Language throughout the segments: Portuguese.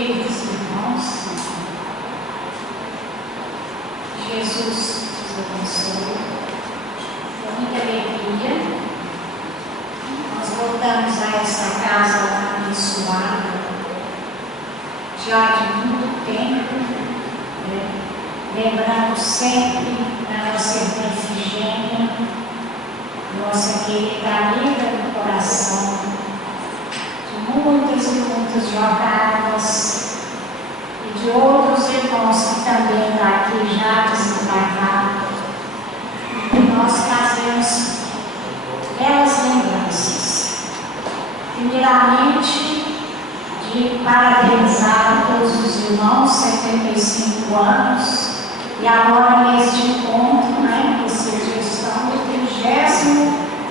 queridos irmãos, Jesus nos abençoe, com muita alegria. Nós voltamos a essa casa abençoada, já de muito tempo, lembrando sempre da nossa irmã Efigênia, nossa querida amiga do coração, de muitas e muitas jornadas, e de outros irmãos que também estão aqui já desencarnados. E nós trazemos belas lembranças. Primeiramente, de parabenizar todos os irmãos, 75 anos, e agora neste encontro, vocês já estão no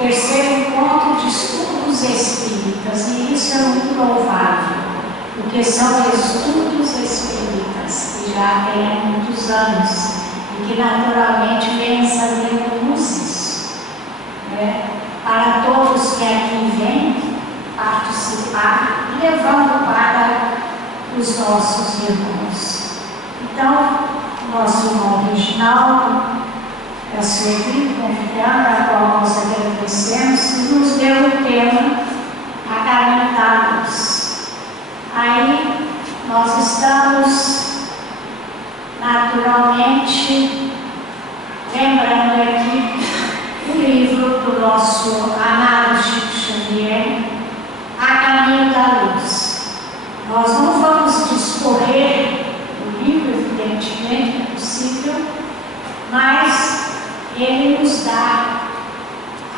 33º encontro de estudos espíritas, e isso é muito louvável, porque são estudos espíritas que já têm há muitos anos, e que naturalmente vêm sabendo isso, para todos que aqui vêm participar, levando para os nossos irmãos. Então, nosso irmão Reginaldo, a sua equipe confiada, a qual nós agradecemos, nos deu o tema A Caminho da Luz. Aí nós estamos naturalmente lembrando aqui o livro do nosso amado Chico Xavier, A Caminho da Luz. Nós não vamos discorrer o livro, evidentemente, é possível, mas ele nos dá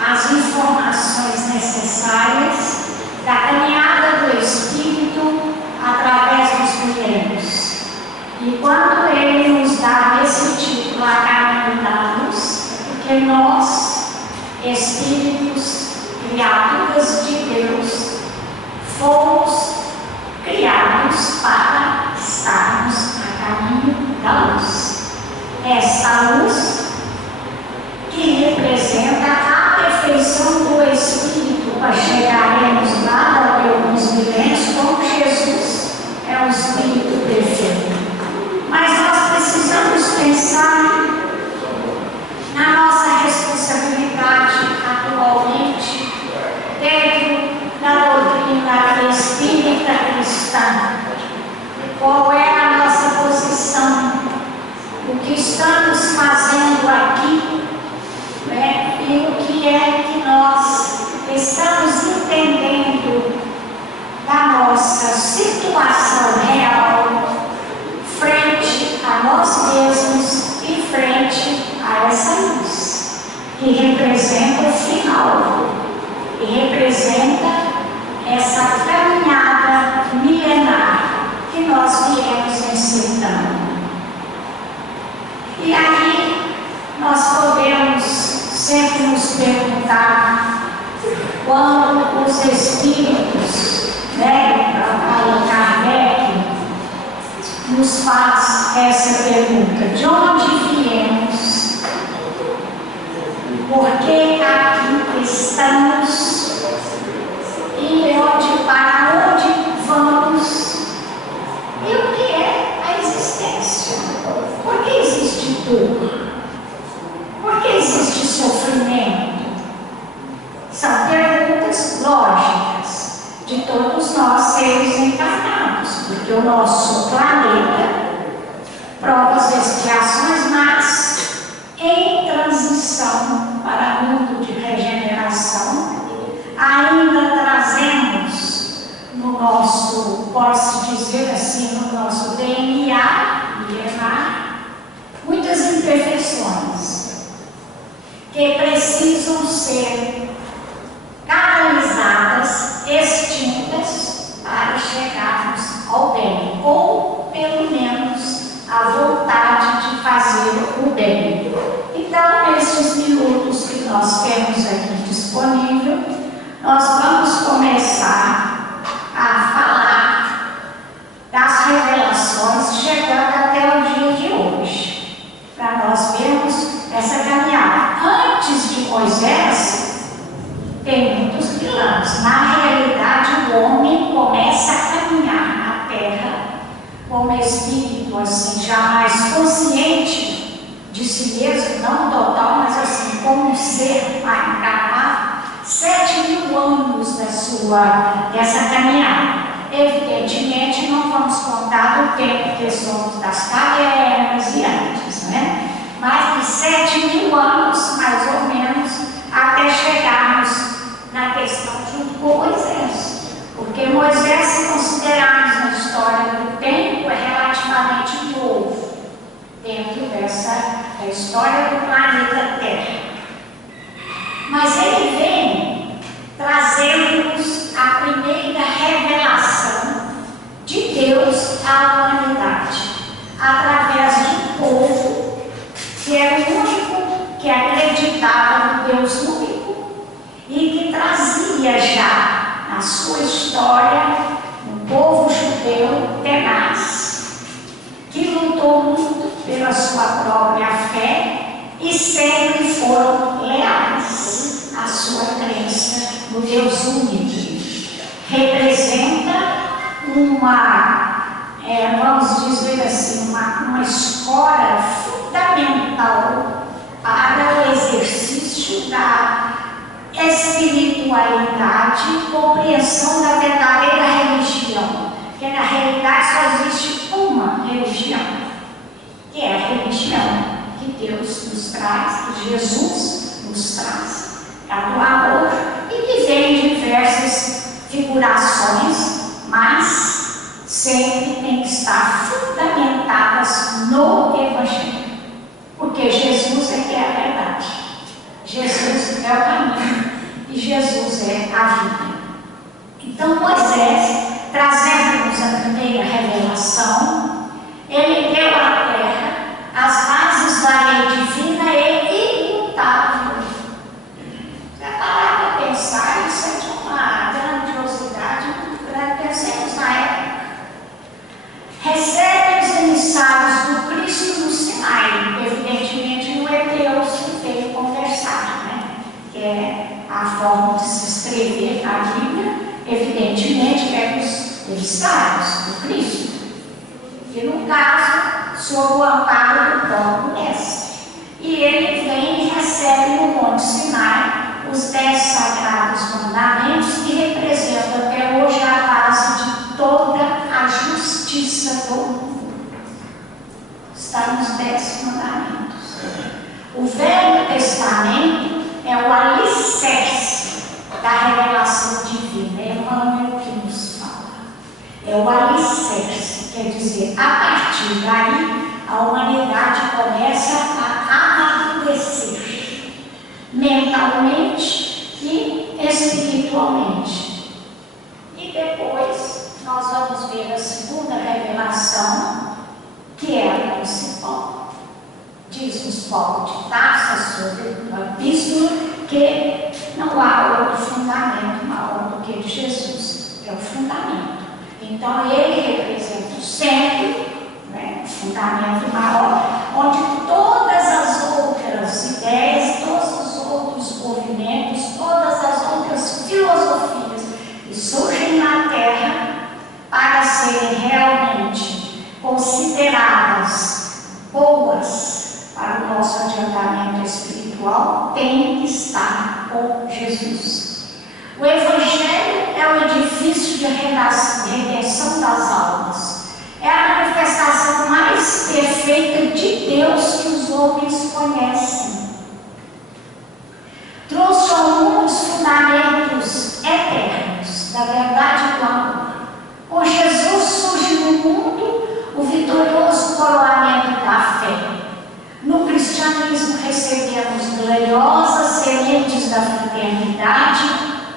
as informações necessárias da caminhada do Espírito através dos milênios. E quando ele nos dá esse título, A Caminho da Luz, é porque nós, Espíritos, criaturas de Deus, fomos criados para estarmos a caminho da luz. Essa luz que representa a perfeição do Espírito, para chegarmos lá daqui a alguns milênios, como Jesus é um Espírito perfeito. Mas nós precisamos pensar na nossa responsabilidade atualmente dentro da doutrina espírita cristã. Qual é a nossa posição? O que estamos fazendo aqui, e o que é que nós estamos entendendo da nossa situação real frente a nós mesmos e frente a essa luz, que representa o final, que representa essa caminhada milenar que nós viemos ensinando. E aí nós podemos sempre nos perguntar, quando os espíritos, Allan Kardec, nos faz essa pergunta: de onde viemos? Por que aqui estamos? E para onde vamos? E o que é a existência? Por que existe dor? Por que existe sofrimento? São perguntas lógicas de todos nós seres encarnados, porque o nosso planeta prova as expiações, mas em transição para mundo de regeneração, ainda trazemos no nosso, pode-se dizer assim, no nosso DNA milenar, muitas imperfeições que precisam ser canalizadas, extintas, para chegarmos ao bem, ou pelo menos a vontade de fazer o bem. Então, nesses minutos que nós temos aqui disponível, nós vamos começar a falar das revelações chegando até o dia de hoje, para nós vermos essa caminhada. Antes de Moisés, tem muitos pilares. Na realidade, o homem começa a caminhar na terra já mais consciente de si mesmo, não total, mas assim, como um ser encarnado, 7.000 anos dessa caminhada. Evidentemente, não vamos contar do tempo que somos das cavernas e antes, né? Mais de 7.000 anos, mais ou menos, até chegarmos na questão junto com Moisés. Porque Moisés, se considerarmos na história do tempo, é relativamente novo dentro da história do planeta Terra. Mas ele vem trazendo-nos a primeira revelação de Deus à humanidade, através de um povo que era o único que acreditava no Deus único e que trazia já na sua história um povo judeu tenaz, que lutou muito pela sua própria fé e sempre foram leais à sua crença no Deus único. Representa vamos dizer assim, uma escola fundamental para o exercício da espiritualidade e compreensão da verdadeira religião. Porque na realidade só existe uma religião, que é a religião que Deus nos traz, que Jesus nos traz, a do amor, e que vem em diversas figurações, mas sempre tem que estar fundamentadas no Evangelho, porque Jesus é que é a verdade, Jesus é o caminho e Jesus é a vida. Então Moisés, trazendo-nos a primeira revelação, ele deu à terra as bases da lei divina e imutável. Você vai parar para pensar, isso é de uma grandiosidade muito grande. Pensemos na época. Recebe os emissários do Cristo no Sinai, evidentemente no Hebreu se veio conversar, né? Que é a forma de se escrever na Bíblia, evidentemente que é os emissários do Cristo, que no caso, sob o amparo do próprio Mestre. E ele vem e recebe no Monte Sinai os 10 sagrados mandamentos que representam até hoje a base de toda a justiça do mundo. Está nos 10 mandamentos. O Velho Testamento é o alicerce da revelação divina, é Emmanuel que nos fala. É o alicerce, quer dizer, a partir daí a humanidade começa a amadurecer mentalmente e espiritualmente. E depois nós vamos ver a segunda revelação, que é a principal. Diz-nos Paulo de Tarso sobre a epístola que não há outro fundamento maior do que o de Jesus, é o fundamento. Então ele representa o centro, né, o fundamento maior, onde todas as outras ideias, todos os outros movimentos, todas as outras filosofias que surgem na Terra para serem realmente consideradas boas para o nosso adiantamento espiritual, têm que estar com Jesus. O Evangelho é o edifício de redenção das almas. É a manifestação mais perfeita de Deus que os homens conhecem. Trouxe ao mundo os fundamentos eternos da verdade e do amor. Com Jesus surge no mundo o vitorioso coroamento da fé. No cristianismo recebemos gloriosas sementes da fraternidade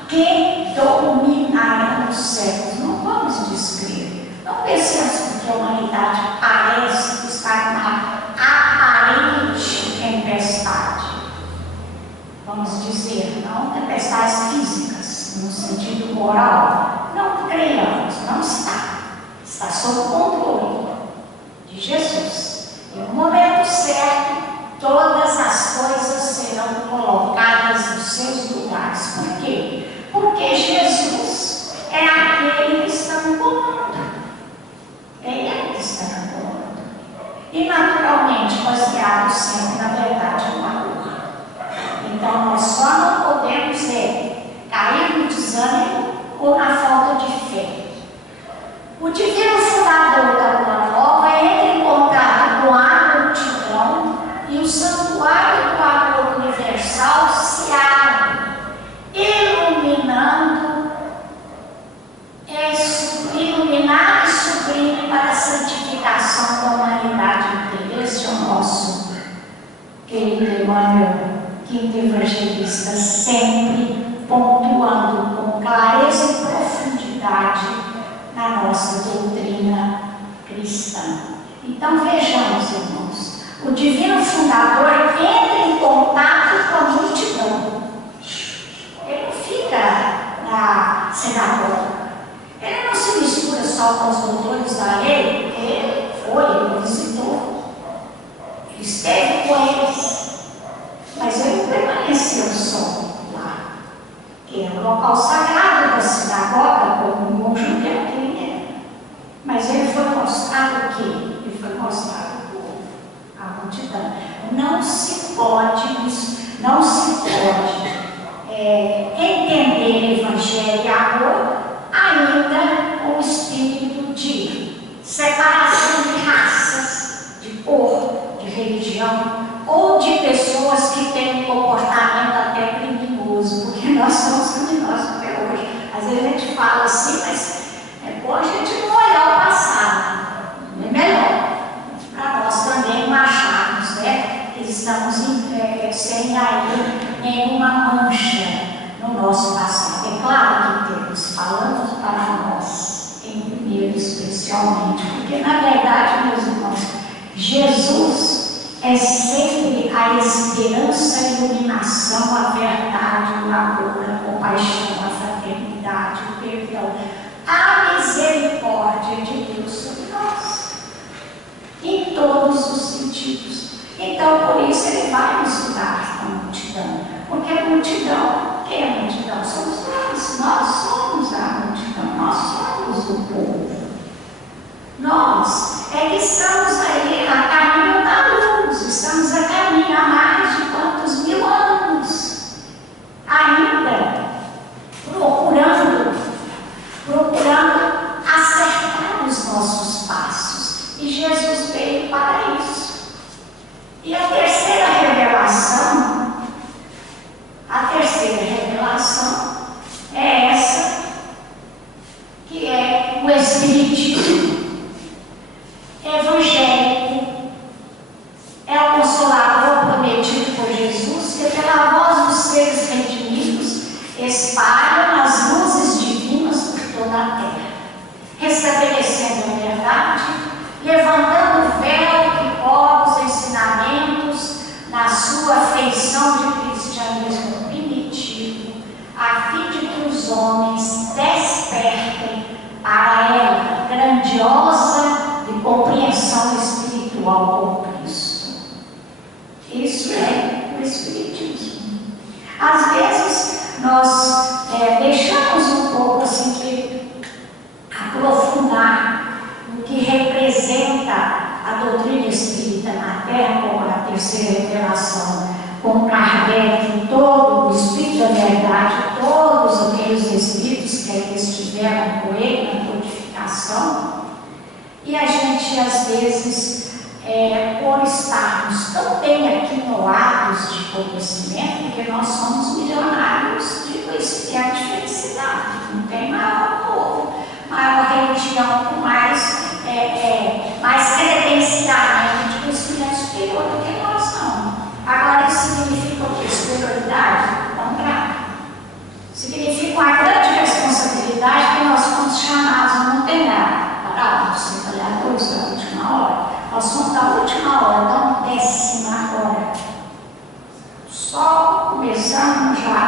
que dominarão os céus. Não vamos descrever. Não pensemos que a humanidade parece estar numa aparente tempestade. Vamos dizer, não tempestades físicas, no sentido moral. Não creiamos, não está. Está sob o controle de Jesus. E no momento certo, todas as coisas serão colocadas nos seus lugares. Por quê? Porque Jesus é aquele que está no comando. É Ele que está no comando. ou na falta de fé. O divino fundador da Boa Nova entra em contato com a multidão e o santuário do amor universal se abre, iluminando, iluminar e sublime para a santificação da humanidade inteira. Esse é o nosso querido Emmanuel, quinto evangelista, sempre pontuando com clareza e profundidade na nossa doutrina cristã. Então vejamos, irmãos, o divino fundador entra em contato com a multidão. Ele não fica na sinagoga, ele não se mistura só com os doutores da lei, ele visitou, ele esteve com eles, mas ele não permaneceu só lá, que é o local sagrado da sinagoga, como um bom judeu que ele era. Mas ele foi mostrado o quê? Ele foi mostrado o povo, a multidão. Não se pode entender o Evangelho e amor ainda com o espírito de separação de raças, de cor, de religião, ou de pessoas que têm um comportamento até criminoso, porque nós somos criminosos até hoje. Às vezes a gente fala assim, mas é bom a gente não olhar o passado, é melhor, para nós também não acharmos, né, que estamos sem aí nenhuma mancha no nosso passado. É claro que temos, falamos para nós, em primeiro especialmente, porque na verdade, meus irmãos, Jesus é sempre a esperança, a iluminação, a verdade, o amor, a compaixão, a fraternidade, o perdão, a misericórdia de Deus sobre nós, em todos os sentidos. Então, por isso, ele vai misturar com a multidão, porque a multidão, quem é a multidão? Somos nós somos a multidão, nós somos o povo. Nós é que estamos aí a caminho da luz, estamos a caminho há mais de quantos mil anos, ainda procurando acertar os nossos passos. E Jesus veio para isso. E a terceira revelação é essa, que é o Espiritismo evangélico. É o Consolador prometido por Jesus, que pela voz dos seres redimidos espalham as luzes divinas por toda a terra, restabelecendo a verdade, levantando o véu que cobre os ensinamentos na sua feição de cristianismo primitivo, a fim de que os homens despertem para ela grandiosa de compreensão espiritual com Cristo. Isso é o Espiritismo. Às vezes nós deixamos um pouco assim de aprofundar o que representa a doutrina espírita na Terra, como a terceira revelação, com Kardec, todo o Espírito da Verdade, todos aqueles espíritos que aí estiveram com ele na codificação, e a gente às vezes, por estarmos tão bem aquinoados de conhecimento, porque nós somos milionários de conhecimento de felicidade, não tem maior povo, maior religião com mais credenciamento de conhecimento superior do que nós não. Agora isso significa o quê? Superioridade? Contrário. Significa uma grande responsabilidade que nós fomos chamados a não ter nada. Para os trabalhadores da última hora, nós somos da última hora, da 10ª hora. Só começamos já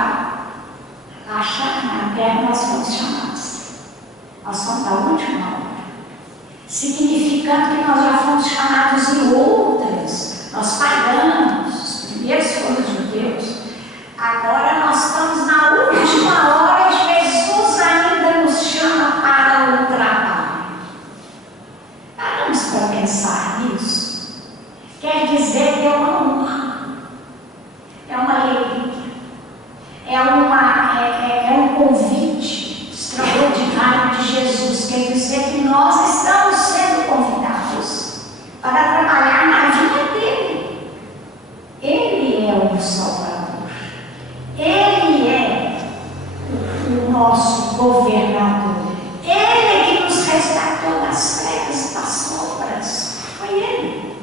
a achar na terra, nós fomos chamados. Nós somos da última hora. Significando que nós já fomos chamados em outras. Nós pagamos, os primeiros foram os judeus. Agora nós estamos na última hora e Jesus ainda nos chama para o trabalho. Paramos para pensar nisso. Quer dizer que é uma honra, é uma alegria, é um convite extraordinário quer dizer que nós estamos sendo convidados para trabalhar na vida dele. Ele é o Salvador. Ele é o nosso governador. Ele que nos resgatou das trevas, das sombras. Foi ele.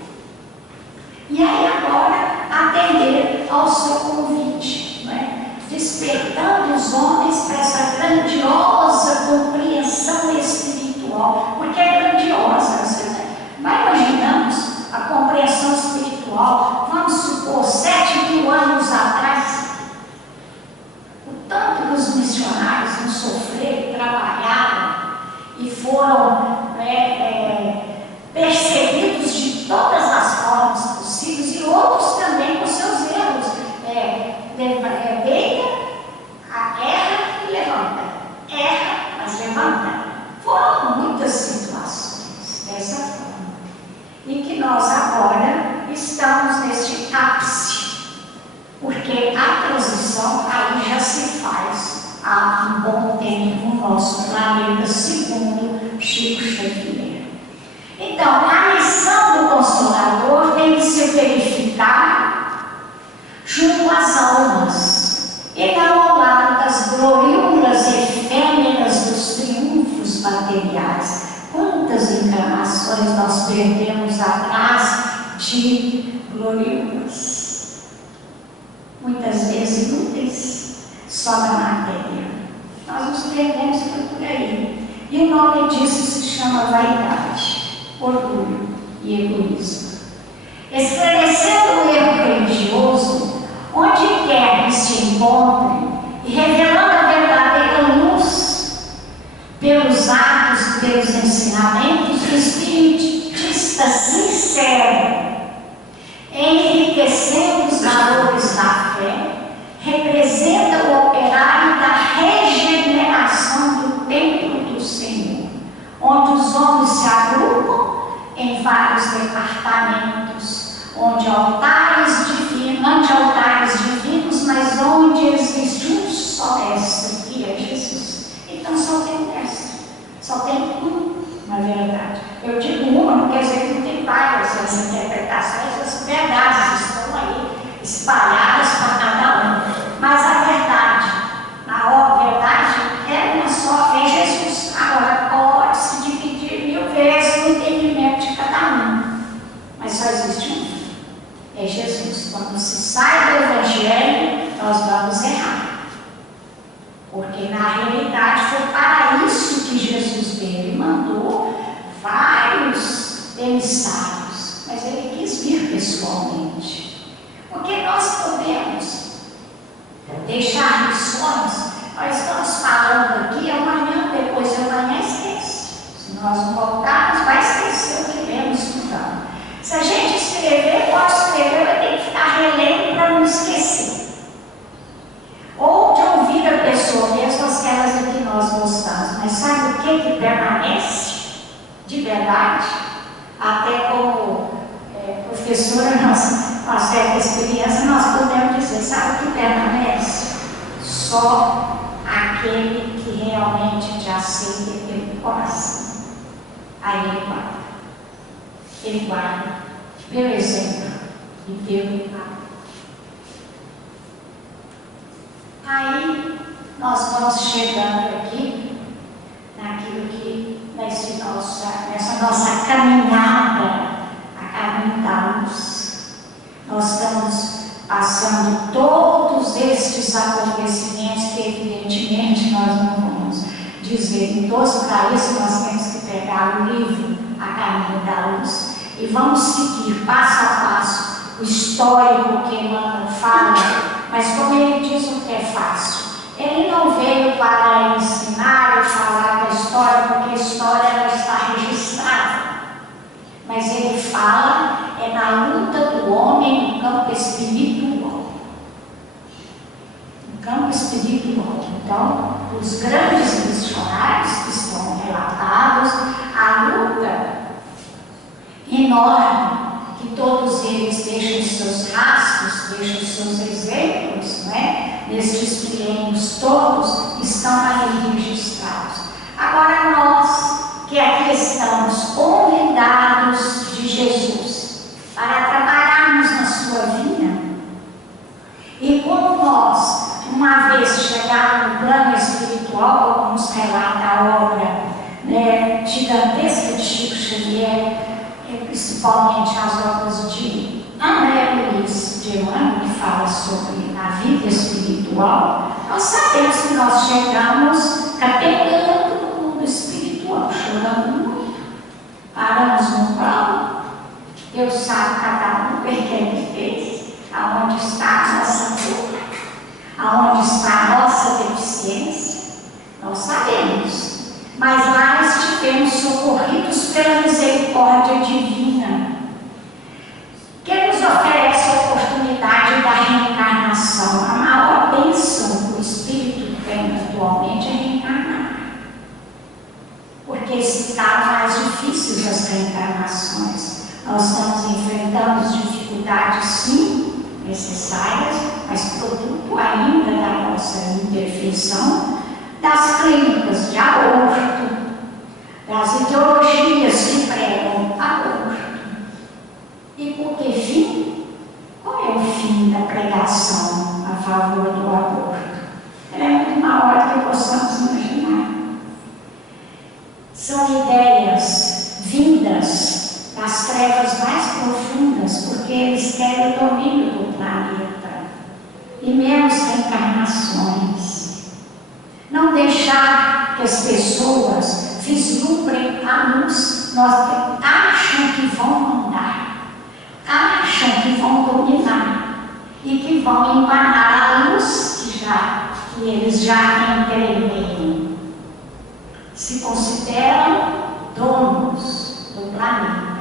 E aí agora atender ao seu convite, né? Despertando os homens para essa grandiosa compreensão espiritual, porque é grandiosa. Mas imaginamos a compreensão espiritual, vamos supor, 7.000 anos atrás, o tanto que os missionários não sofreram, trabalharam e foram perseguidos de todas as formas possíveis, e outros também com seus erros. Deita, erra e levanta. Erra, mas levanta. Foram muitas situações dessa forma. E que nós agora estamos neste ápice, porque a transição aí já se faz há um bom tempo no nosso planeta, segundo Chico Xavier. Então, a missão do Consolador tem que se verificar junto às almas, e não ao lado das gloriuras efêmeras dos triunfos materiais. Quantas encarnações nós perdemos atrás de gloriuras? Muitas vezes inúteis, só na matéria. Nós nos perdemos por aí. E o nome disso se chama vaidade, orgulho e egoísmo. Esclarecendo o erro religioso, onde quer que se encontre, e revelando a verdadeira luz pelos atos, pelos ensinamentos do espiritista sincero, enriquecendo os valores da fé, representa o operário da regeneração do templo do Senhor, onde os homens se agrupam em vários departamentos, onde altares divinos, mas onde existe um só mestre, que é Jesus. Então só tem um mestre, só tem um, na verdade. Eu digo uma, não quer dizer que não tem várias, as interpretações, as verdades estão aí espalhadas para cada um. Mas a verdade, a verdade é uma só, é Jesus. Agora pode se dividir 1000 vezes no entendimento de cada um, mas só existe um. É Jesus. Quando se sai do Evangelho, nós vamos errar. Porque na realidade foi para isso que Jesus veio. Ele mandou vários emissários, mas ele quis vir pessoalmente. Porque nós podemos deixar missões. Nós estamos falando aqui, amanhã, depois de amanhã, esquece. Se nós não voltarmos, vai esquecer o que vemos estudando. Se a gente escrever, pode escrever, vai ter que ficar relendo para não esquecer. Ou de ouvir a pessoa mesmo, aquelas a que nós gostamos. Mas sabe o que permanece? De verdade? Até como professora, com uma certa experiência, nós podemos dizer, sabe o que permanece? Só aquele que realmente te aceita pelo coração. Aí ele guarda. Ele guarda pelo exemplo e pelo guarda. Aí nós vamos chegando aqui naquilo que nessa nossa caminhada, a caminho da luz. Nós estamos passando todos estes acontecimentos que evidentemente nós não vamos dizer em todos. Para isso nós temos que pegar o livro A Caminho da Luz e vamos seguir passo a passo o histórico que Emmanuel fala, mas como ele diz, o que é fácil. Ele não veio para ensinar e falar da história, porque a história ela está registrada, mas ele fala na luta do homem no campo espiritual. No campo espiritual. Então, os grandes missionários que estão relatados, a luta enorme, que todos eles deixam seus rastros, deixam seus exemplos, né? Nestes milênios todos estão ali registrados. nos relata a obra, né, gigantesca de Chico Xavier, principalmente as obras de André Luiz de Emmanuel, que fala sobre a vida espiritual, nós sabemos que nós chegamos capengando no mundo espiritual, chorando muito, paramos no plano, Deus sabe cada um bem que Ele fez, aonde está a nossa dor, aonde está a nossa deficiência, nós sabemos. Mas lá estivemos socorridos pela misericórdia divina, que nos oferece a oportunidade da reencarnação. A maior bênção que o Espírito tem atualmente é reencarnar, porque está mais difíceis as reencarnações. Nós estamos enfrentando dificuldades, sim, necessárias, mas produto ainda da nossa imperfeição, das clínicas de aborto, das ideologias que pregam aborto. E por que fim? Qual é o fim da pregação a favor do aborto? Ela é muito maior do que possamos imaginar. São ideias vindas das trevas mais profundas, porque eles querem o domínio do planeta e menos reencarnações. Não deixar que as pessoas vislumbrem a luz. Nós acham que vão mandar, acham que vão dominar e que vão empanar a luz que eles já entreveem. Se consideram donos do planeta.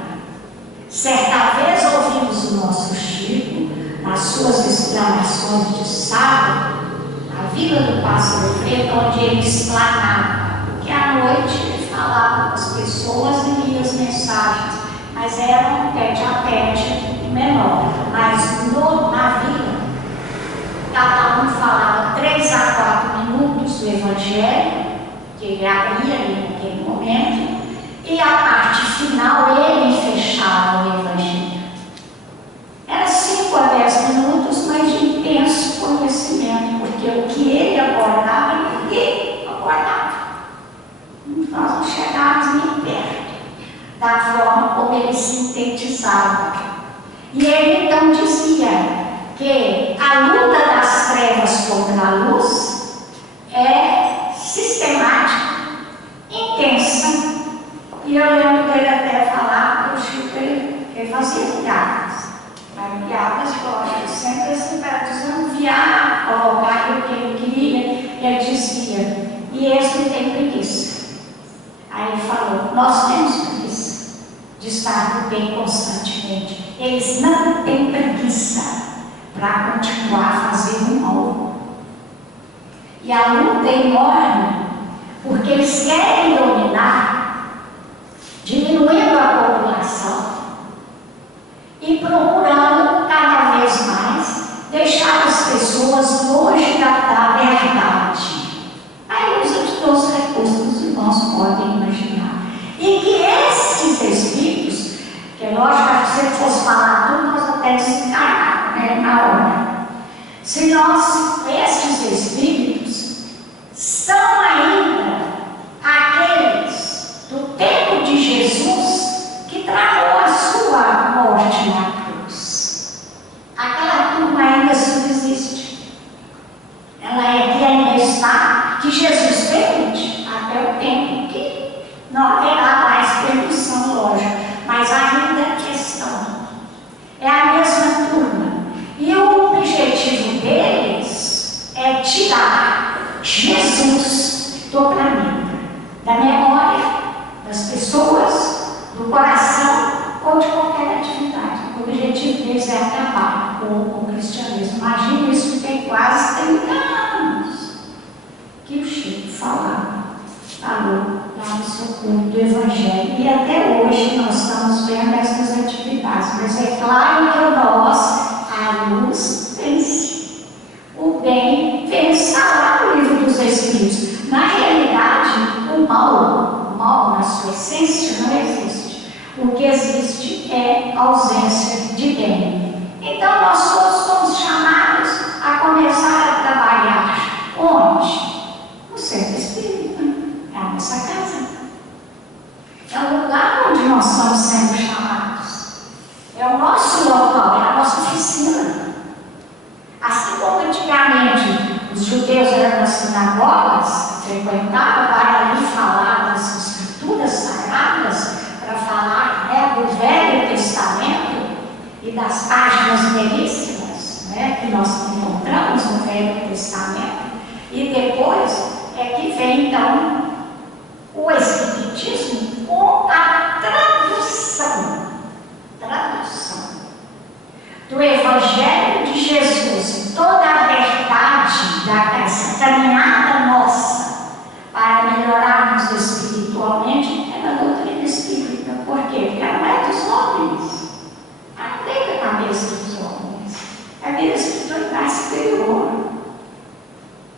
Certa vez ouvimos o nosso Chico, nas suas exclamações de sábado, a Vila do Pássaro Preto, onde ele explanava, porque à noite ele falava com as pessoas e lia as mensagens, mas era um tete a tete menor. Mas na vila, cada um falava 3 a 4 minutos do Evangelho, que ele abria ali naquele momento, e a parte final ele fechava o Evangelho. Era 5 a 10 minutos, mas de intenso conhecimento, porque o que ele abordava, ninguém abordava. Nós não chegávamos nem perto da forma como ele sintetizava. E ele então dizia que a luta das trevas contra a luz é sistemática, intensa. E eu lembro dele até falar que o Chico ele fazia piadas. Mas piadas lógicas, sempre assim, para desanuviar, colocar o que ele queria. Ele dizia, e eles não têm preguiça. Aí ele falou, nós temos preguiça de estar no bem constantemente. Eles não têm preguiça para continuar a fazer o mal. E a luta é enorme, porque eles querem dominar, diminuindo a população e procurando cada vez mais deixar as pessoas longe da verdade. Aí usa de todos os recursos que os irmãos podem imaginar. E que esses espíritos, que é lógico que se ele fosse falar tudo, nós até desencarnamos, né, na hora. Se esses espíritos são ainda aqueles do tempo de Jesus que tramou a sua morte na cruz. Aquela turma ainda subsiste. Ela aqui ainda está, que Jesus permite, até o tempo que não haverá mais permissão, lógico, mas ainda questão. É a mesma turma. E o objetivo deles é tirar Jesus do planeta, da memória das pessoas, do coração ou de qualquer atividade. O objetivo deles é acabar com o cristianismo. Imagina isso, que tem quase 30 anos que o Chico falou lá no seu culto do Evangelho. E até hoje nós estamos vendo essas atividades. Mas é claro que nós, a luz vence. O bem vence. Está lá no livro dos Espíritos. Na realidade, o mal na sua essência não existe. O que existe é ausência de bem. Então nós todos somos chamados a começar a trabalhar onde? No centro espírita. nós estamos sendo chamados. É o nosso local, é a nossa oficina. Assim como antigamente os judeus eram nas sinagogas, frequentavam para ali falar das escrituras sagradas, para falar, né, do Velho Testamento e das páginas belíssimas, né, que nós encontramos no Velho Testamento. E depois é que vem então o Espiritismo com a tradução do Evangelho de Jesus, toda a verdade dessa caminhada nossa para melhorarmos espiritualmente é na doutrina espírita. Por quê? Porque ela não é dos homens, ela não tem a cabeça dos homens, é a vida espiritual superior.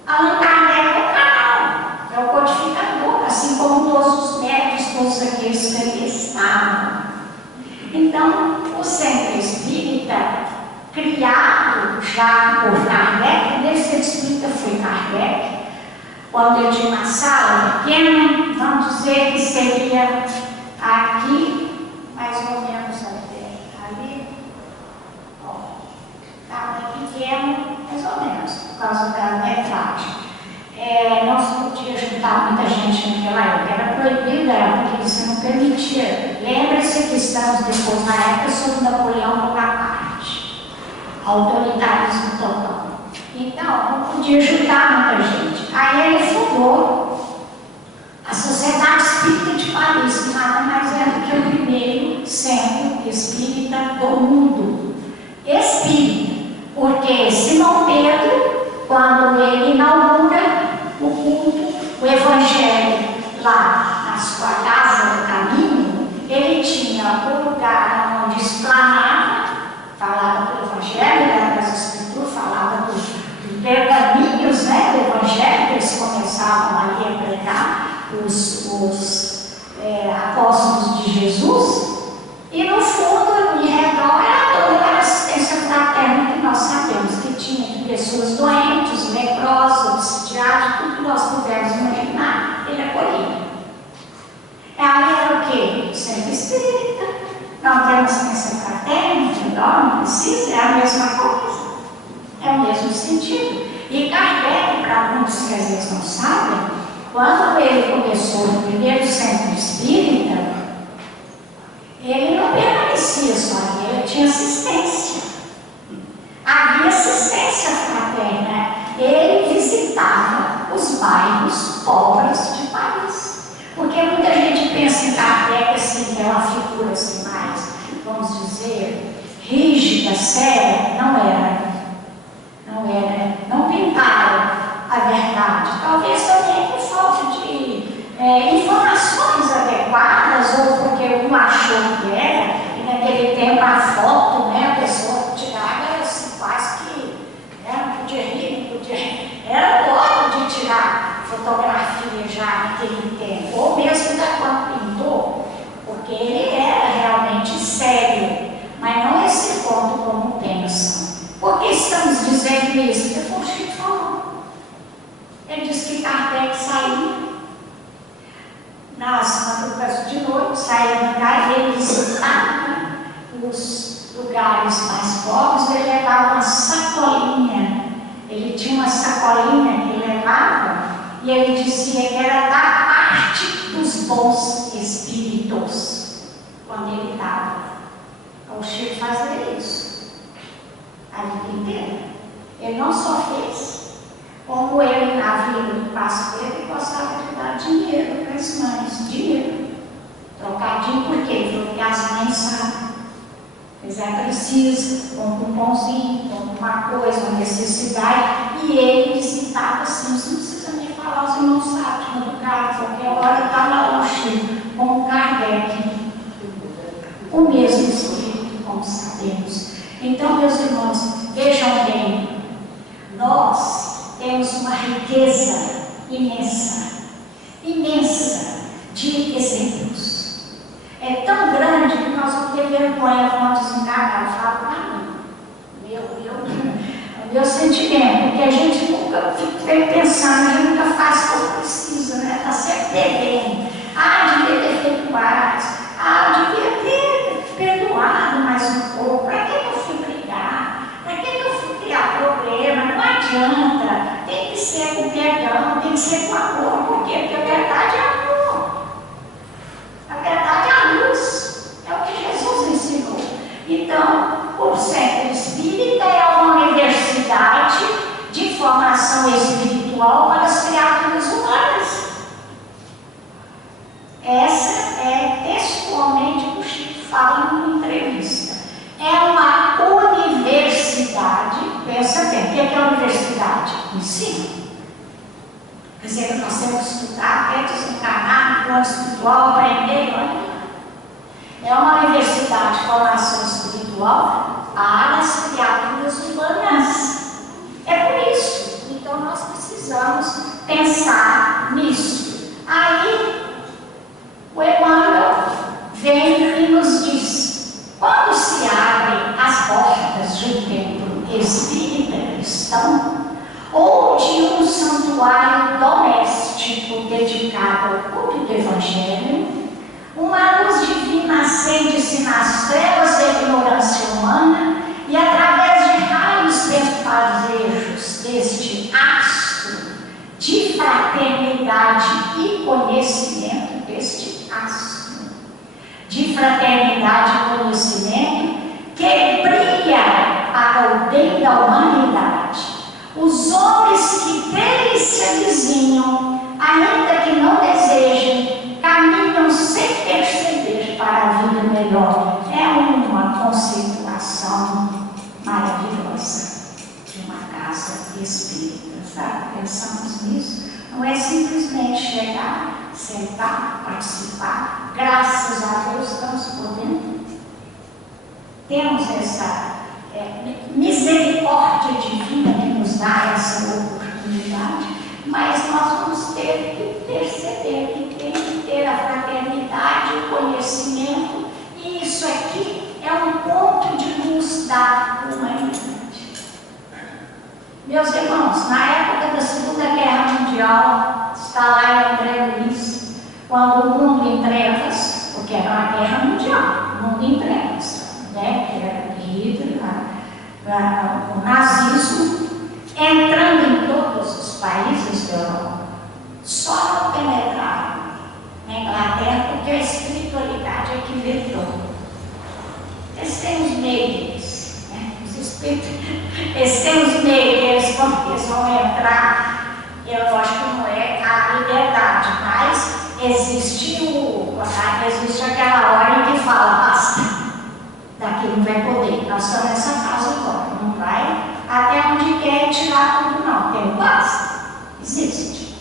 Allan Kardec é o canal, é o codificador, assim como todos os médicos, todos aqueles que ali estavam. Então, o Centro Espírita, criado já por Kardec, o primeiro Centro Espírita foi Kardec, quando eu tinha uma sala pequena, vamos dizer que seria aqui, mais ou menos até ali, tamanho pequeno, mais ou menos, por causa da metragem. Não se podia juntar muita gente naquela época, era proibida, porque isso não permitia. Lembra-se que estamos depois na época sob Napoleão Bonaparte, autoritarismo total. Então, não podia juntar muita gente. Aí ele fundou a Sociedade Espírita de Paris, que nada mais é do que o primeiro centro espírita do mundo. Espírita, porque Simão Pedro, quando ele inaugura o culto, o Evangelho, lá na sua casa do caminho, ele tinha o lugar onde explanava, falava do Evangelho, das Escrituras, falava dos pergaminhos, né, do Evangelho, que eles começavam ali a pregar, os apóstolos de Jesus, e no fundo, em redor, era toda aquela assistência fraterna que nós sabemos que tinha de pessoas doentes, leprosas, obsidiadas, tudo que nós pudermos imaginar, ele acolhia. Ali era o quê? O Centro Espírita. Não temos assistência fraterna, não precisa, é a mesma coisa. É o mesmo sentido. E Kardec, para muitos que às vezes não sabem, quando ele começou no primeiro Centro Espírita, ele não permanecia só ali, ele tinha assistência. Havia assistência fraterna. Ele visitava os bairros pobres de Paris. Porque muita gente pensa em Kardec assim, que é uma figura assim mais, vamos dizer, rígida, séria. Não era. Não era. Não pintaram a verdade. Talvez também por falta de informações adequadas, ou porque um achou que era, e naquele tempo a foto, né, a pessoa tirava assim, quase que não podia rir, não podia. Era hora de tirar fotografia já naquele tempo, ou mesmo da quando pintou, porque ele era realmente sério, mas não esse ponto como pensam. Por que estamos dizendo isso? Porque foi o Chico falou. Ele disse que Kardec saía nas madrugadas de noite, saía do lugar, ele visitava os lugares mais pobres, ele levava uma sacolinha. Ele tinha uma sacolinha que ele levava e ele dizia que era da parte dos bons espíritos, quando ele estava. O Chico fazia isso a vida inteira. Ele não só fez, como ele na vida do Passo Pedro gostava de dar dinheiro para as mães, dinheiro, trocadinho, por quê? Porque as mães sabem. Mas é preciso, compra um pãozinho, compra uma coisa, uma necessidade, e ele visitava assim, você não precisa nem falar, os irmãos sabem, de madrugada, qualquer hora está lá o Chico, com Kardec, o mesmo espírito, como sabemos. Então, meus irmãos, vejam bem, nós temos uma riqueza imensa, imensa de exemplos. É tão grande que nós vamos ter vergonha quando desencarnar. Eu falo para mim, meu sentimento, porque a gente nunca fica pensando, a gente nunca faz como precisa, né? Está sempre devendo. Devia ter feito mais, que ser com amor. Por quê? Porque a verdade é amor. A verdade é a luz. É o que Jesus ensinou. Então, o Centro Espírita é uma universidade de formação espiritual para as criaturas humanas. Essa é textualmente o que o Chico fala numa entrevista. É uma universidade, pensa bem, o que é a universidade? Ensino. Quer dizer, que nós temos que estudar até desencarnar no plano espiritual, aprender, é uma universidade de formação espiritual para as criaturas humanas. É por isso. Então nós precisamos pensar nisso. Aí o Emmanuel vem e nos diz: quando se abrem as portas de um templo espírita cristão ou de um santuário doméstico dedicado ao culto do Evangelho, uma luz divina acende-se nas trevas da ignorância humana e, através de raios perfazejos deste astro de fraternidade e conhecimento, de fraternidade e conhecimento, que brilha para o bem da humanidade, os homens que dele se avizinham, ainda que não desejem, caminham sem perceber para a vida melhor. É uma conceituação maravilhosa de uma casa espírita, sabe? Pensamos nisso. Não é simplesmente chegar, sentar, participar. Graças a Deus estamos podendo. Temos essa misericórdia divina que nos dá essa oportunidade, mas nós vamos ter que perceber que tem que ter a fraternidade, o conhecimento, e isso aqui é um ponto de luz da humanidade. Meus irmãos, na época da Segunda Guerra Mundial, está lá em André Luiz, quando o mundo em trevas, porque era uma guerra mundial, o mundo em trevas, né? Que era Hitler, o nazismo, entrando em todos os países da Europa, só não penetraram na Inglaterra porque a espiritualidade é que vetou. Eles têm os meios, né? Os espíritos, eles têm os meios, eles vão entrar. Eu acho que não é a liberdade, mas existe aquela ordem que fala: basta, daqui não vai poder, nós estamos nessa casa agora, não vai até onde quer tirar tudo, não, tem o basta, existe.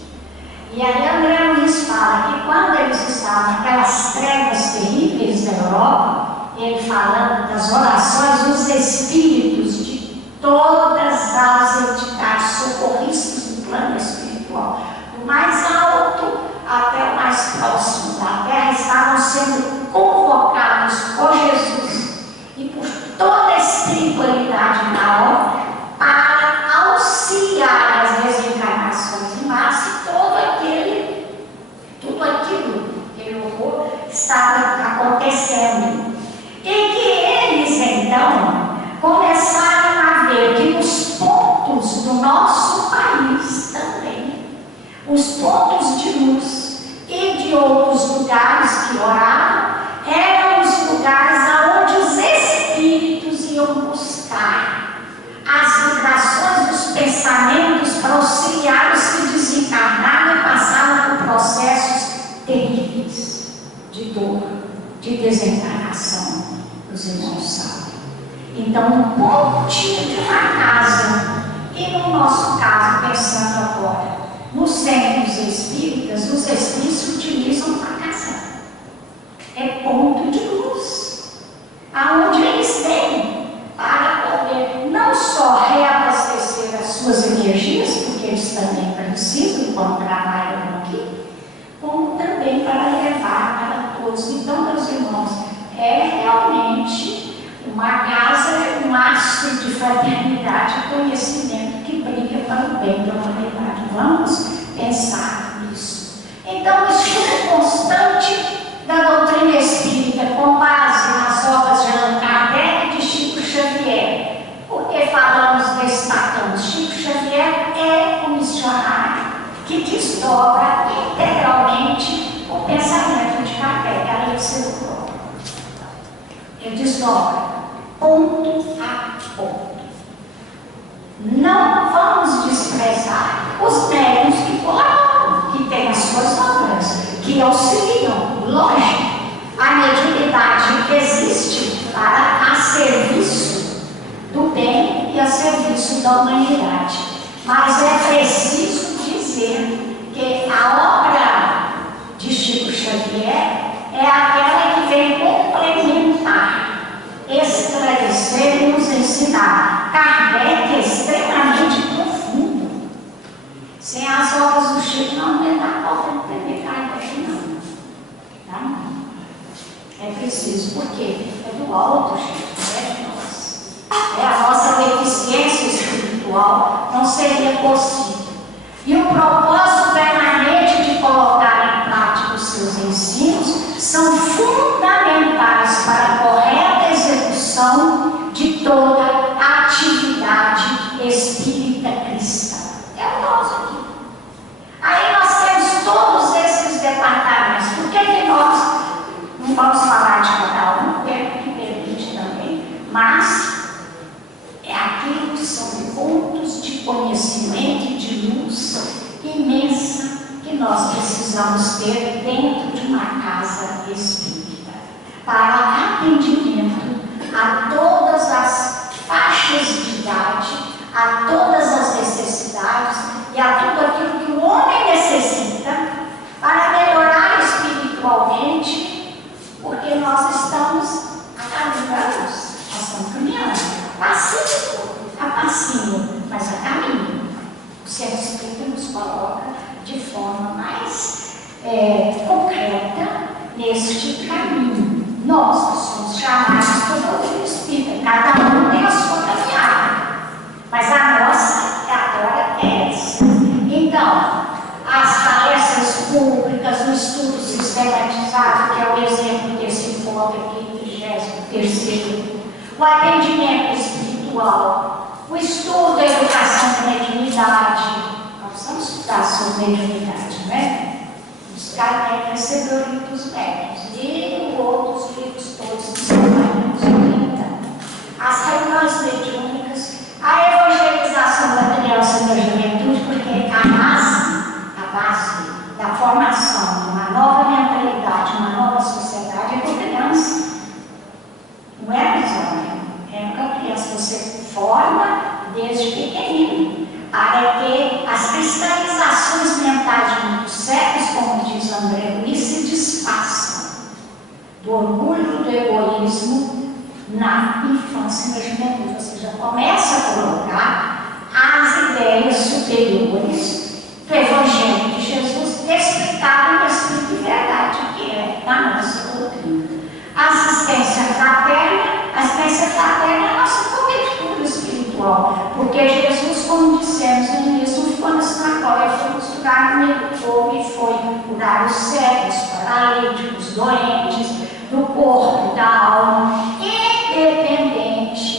E aí André Luiz fala que quando eles estavam naquelas trevas terríveis da Europa, ele falando das orações dos espíritos de todas as entidades socorristas do plano espiritual, do mais alto até o mais próximo da terra, estavam sendo convocados por Jesus e por toda a espiritualidade da obra para auxiliar as desencarnações em massa e tudo aquele horror estava acontecendo. E que eles então começaram a ver que nos pontos do nosso país também, os pontos de luz e de outros lugares que oraram, eram os lugares aonde os espíritos iam buscar as vibrações dos pensamentos para auxiliar os que desencarnaram e passaram por processos terríveis de dor, de desencarnação. Os irmãos sabem. Então, um pontinho de uma casa, e no nosso caso, pensando agora, nos centros espíritas, os espíritos utilizam para casar. É ponto de luz, aonde eles têm para poder não só reabastecer as suas energias, porque eles também precisam, como trabalham aqui, como também para levar para todos. Então, meus irmãos, é realmente uma casa, um astro de fraternidade e conhecimento que brilha para o bem da humanidade. Vamos pensar nisso. Então, o estudo constante da doutrina espírita, com base nas obras de Allan Kardec e de Chico Xavier. Porque falamos, destacamos, Chico Xavier é um missionário que diz auxiliam, lógico. A mediunidade existe para a serviço do bem e a serviço da humanidade. Mas é preciso dizer que a obra de Chico Xavier é aquela que vem complementar, esclarecer e nos ensinar. Kardec é extremamente profundo. Sem as obras do Chico não é da conta de entender Kardec, não. Tá? É preciso, porque é do alto, Chico, não é de nós. É a nossa deficiência espiritual, não seria possível. E o propósito permanente de colocar em prática os seus ensinos são fundamentais para a correta execução de toda a atividade espírita cristã. É o nosso aqui. Aí nós temos todos esses departamentos. Por que nós não vamos falar de cada um, o tempo que permite também, mas é aquilo que são pontos de conhecimento e de luz imensa que nós precisamos ter dentro de uma casa espírita, para atendimento a todas as faixas de idade, a todas as necessidades e a tudo aquilo que o homem necessita para melhorar espiritualmente, porque nós estamos a caminho, nós estamos caminhando, a passinho, mas a caminho. O Centro Espírita nos coloca de forma mais concreta neste caminho. Nós que somos chamados pelo doutrina espírita, cada um tem a sua caminhada, mas a nossa agora é essa. Então, as palestras públicas, o estudo sistematizado, que é o exemplo desse encontro aqui, 33º, o atendimento espiritual, o estudo da educação da mediunidade. Nós vamos estudar sobre mediunidade, né? Buscar a sabedoria dos médios e outros livros todos que são as reuniões mediúnicas, a evangelização da criança e da juventude, porque a base da formação de uma nova mentalidade, uma nova sociedade é com a criança. Não é, Isabel? É com a criança. Você forma desde pequenino, para que as cristalizações mentais de muitos séculos, como diz André Luiz, se desfaçam do orgulho do egoísmo na infância e na juventude. Você já começa a colocar as ideias superiores do Evangelho de Jesus explicado em espírito e verdade, que é a nossa doutrina. A assistência fraterna é a nossa cobertura espiritual, porque Jesus, como dissemos no início, não ficou na sinagoga, ele foi costurar no meio do povo e foi curar os cegos, paralíticos, doentes, do corpo, da alma, independente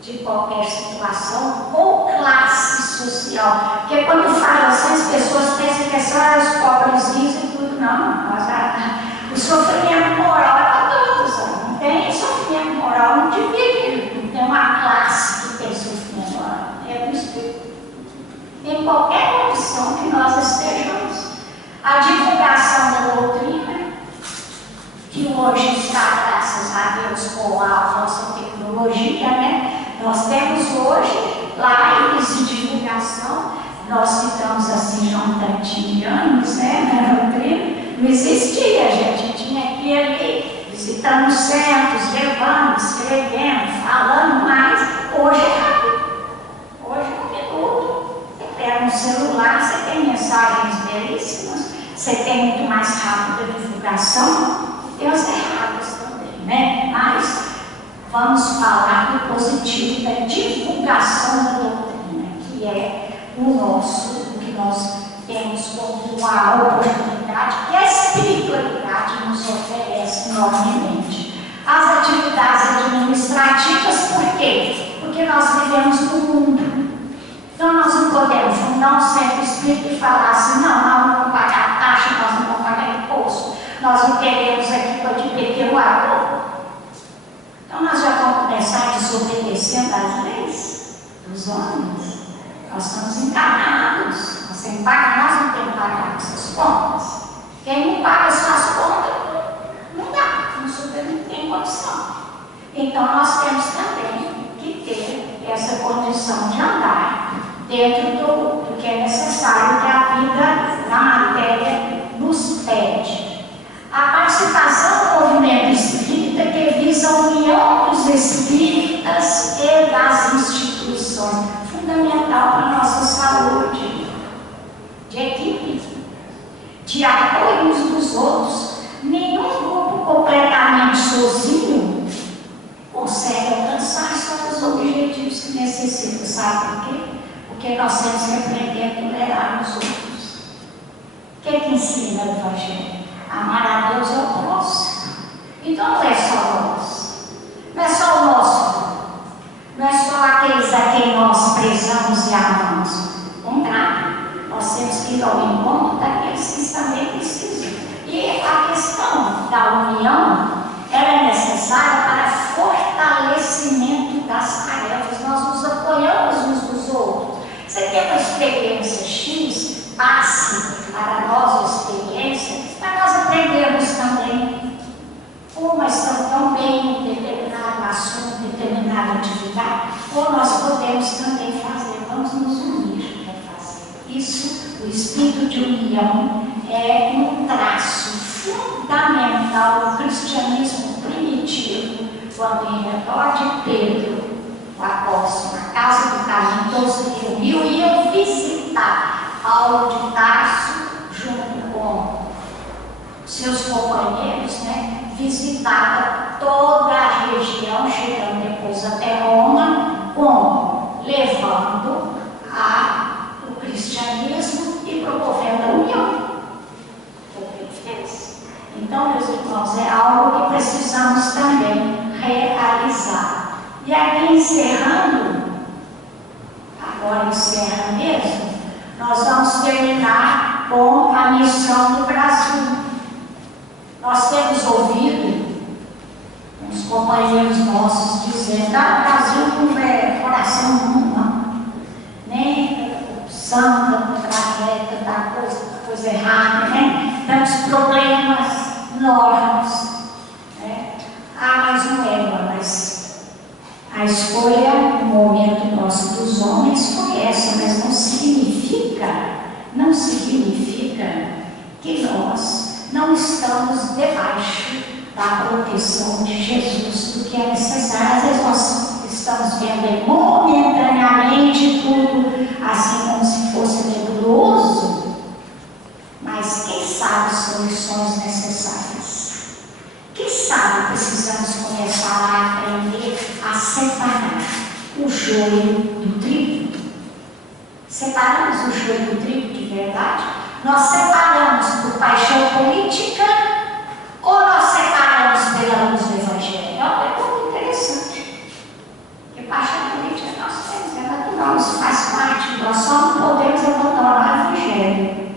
de qualquer situação ou classe social. Porque quando falam assim, as pessoas pensam que é só os pobrezinhos e tudo. Não, o sofrimento moral é para todos. Não tem sofrimento moral no indivíduo. Não tem uma classe que tem sofrimento moral. É do espírito. Em qualquer condição que nós estejamos. A divulgação da doutrina, que hoje está, graças a Deus, com a nossa tecnologia, né? Nós temos hoje lives de divulgação. Nós ficamos assim já um tantinho de anos, né? Na doutrina. Não existia, a gente tinha que ir ali, visitando centros, levando, escrevendo, falando mais. Hoje é rápido. Hoje é um minuto. Você pega um celular, você tem mensagens belíssimas, você tem muito mais rápido a divulgação. Tem as erradas também, né? Mas vamos falar do positivo, da divulgação da doutrina, que é o que nós temos como uma oportunidade que a espiritualidade nos oferece enormemente. As atividades administrativas, por quê? Porque nós vivemos no mundo. Então nós não podemos fundar um centro espírita e falar assim, não, nós não vamos pagar taxa, nós não vamos pagar imposto, nós não queremos aqui para adquirir o agro. Então nós já vamos começar desobedecendo as leis dos homens. Nós estamos encarnados, nós não temos que pagar essas contas. Quem não paga suas contas, não dá, não tem condição. Então nós temos também que ter essa condição de andar dentro do que é necessário que a vida na matéria nos pede. A participação do movimento espírita que visa a união dos espíritas e das instituições, fundamental para a nossa saúde, de equipe, de apoio uns dos outros. Nenhum grupo completamente sozinho consegue alcançar os objetivos que necessita. Sabe por quê? Porque nós temos que aprender a tolerar os outros. O que ensina o Evangelho? Amar a Deus e ao próximo. Então não é só nós, não é só o nosso, não é só aqueles a quem nós prezamos e amamos. Ao contrário, nós temos que ir ao encontro daqueles que também precisam. E a questão da união, ela é necessária para fortalecimento das tarefas. Nós nos apoiamos uns dos outros. Você tem uma experiência X, passe para nós a experiência, para nós aprendermos também. Mas estão tão bem em determinado assunto, determinada atividade, ou nós podemos também fazer, vamos nos unir para fazer. Isso, o espírito de união, é um traço fundamental do cristianismo primitivo, quando em redor de Pedro, o apóstolo, na casa do caminho, todos se reuniam e iam visitar Paulo de Tarso, junto com seus companheiros, visitava toda a região, chegando depois até Roma, levando o cristianismo e promovendo a união. Foi o que ele fez. Então, meus irmãos, é algo que precisamos também realizar. E aqui encerrando, agora encerra mesmo, nós vamos terminar com a missão do Brasil. Nós temos ouvido uns companheiros nossos dizendo: o Brasil não é coração humano, nem corrupção, tanta tragédia, tanta coisa errada, tantos problemas enormes. Mas não é, mas a escolha no momento nosso dos homens foi essa, mas não significa que nós não estamos debaixo da proteção de Jesus, do que é necessário. Às vezes nós estamos vendo momentaneamente tudo assim como se fosse nebuloso, mas quem sabe as soluções necessárias? Quem sabe precisamos começar a aprender a separar o joio do trigo. Separamos o joio do trigo de verdade? Nós separamos por paixão política ou nós separamos pela luz do Evangelho? É uma pergunta interessante. Porque paixão política nós temos, é natural, isso faz parte. Nós só não podemos abandonar o Evangelho.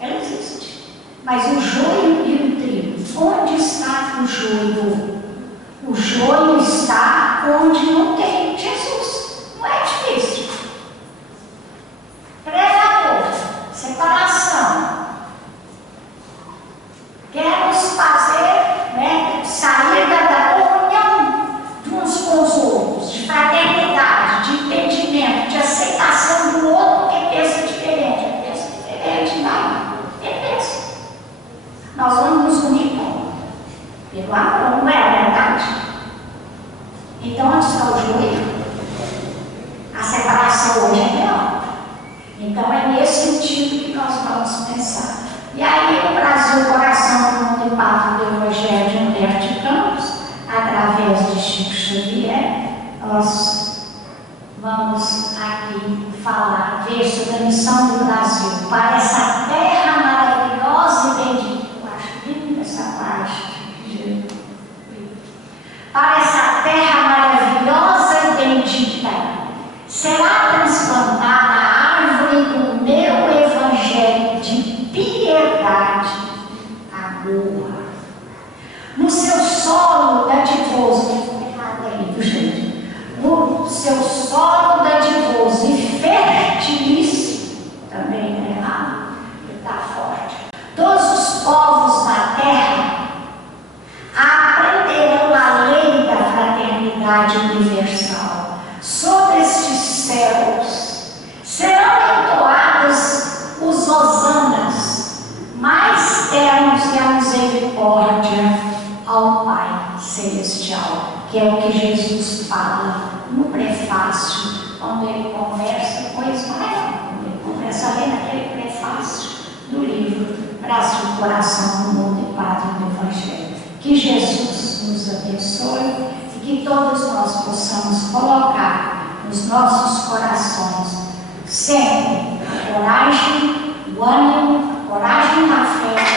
Ela existe. Mas o joio e o trigo, onde está o joio? O joio está onde não tem Jesus. Não é difícil. Predador, separação. Queremos fazer sair da comunhão de uns com os outros, de fraternidade, de entendimento, de aceitação do outro que pensa diferente. Pensa diferente, pensa. Nós vamos nos unir pelo amor, não é a verdade? Então, onde está o joelho? A separação hoje é real. Então, é nesse sentido que nós vamos pensar. E aí, o Brasil, coração do mundo e papo do Evangelho de Humberto de Campos, através de Chico Xavier, nós vamos aqui falar, ver sobre a missão do Brasil para essa terra maravilhosa e bendita. Eu acho linda essa parte. Para essa terra maravilhosa e bendita, será transplantada a árvore do meu Evangelho de pia povos da terra aprenderão a lei da fraternidade universal. Sobre estes céus serão entoados os hosanas mais ternos que a misericórdia ao Pai Celestial, que é o que Jesus fala no prefácio, quando ele conversa com Ismael, ele começa ali naquele prefácio do livro Braço do Coração do Mundo e Pátria do Evangelho. Que Jesus nos abençoe e que todos nós possamos colocar nos nossos corações sempre a coragem, o ânimo, a coragem da fé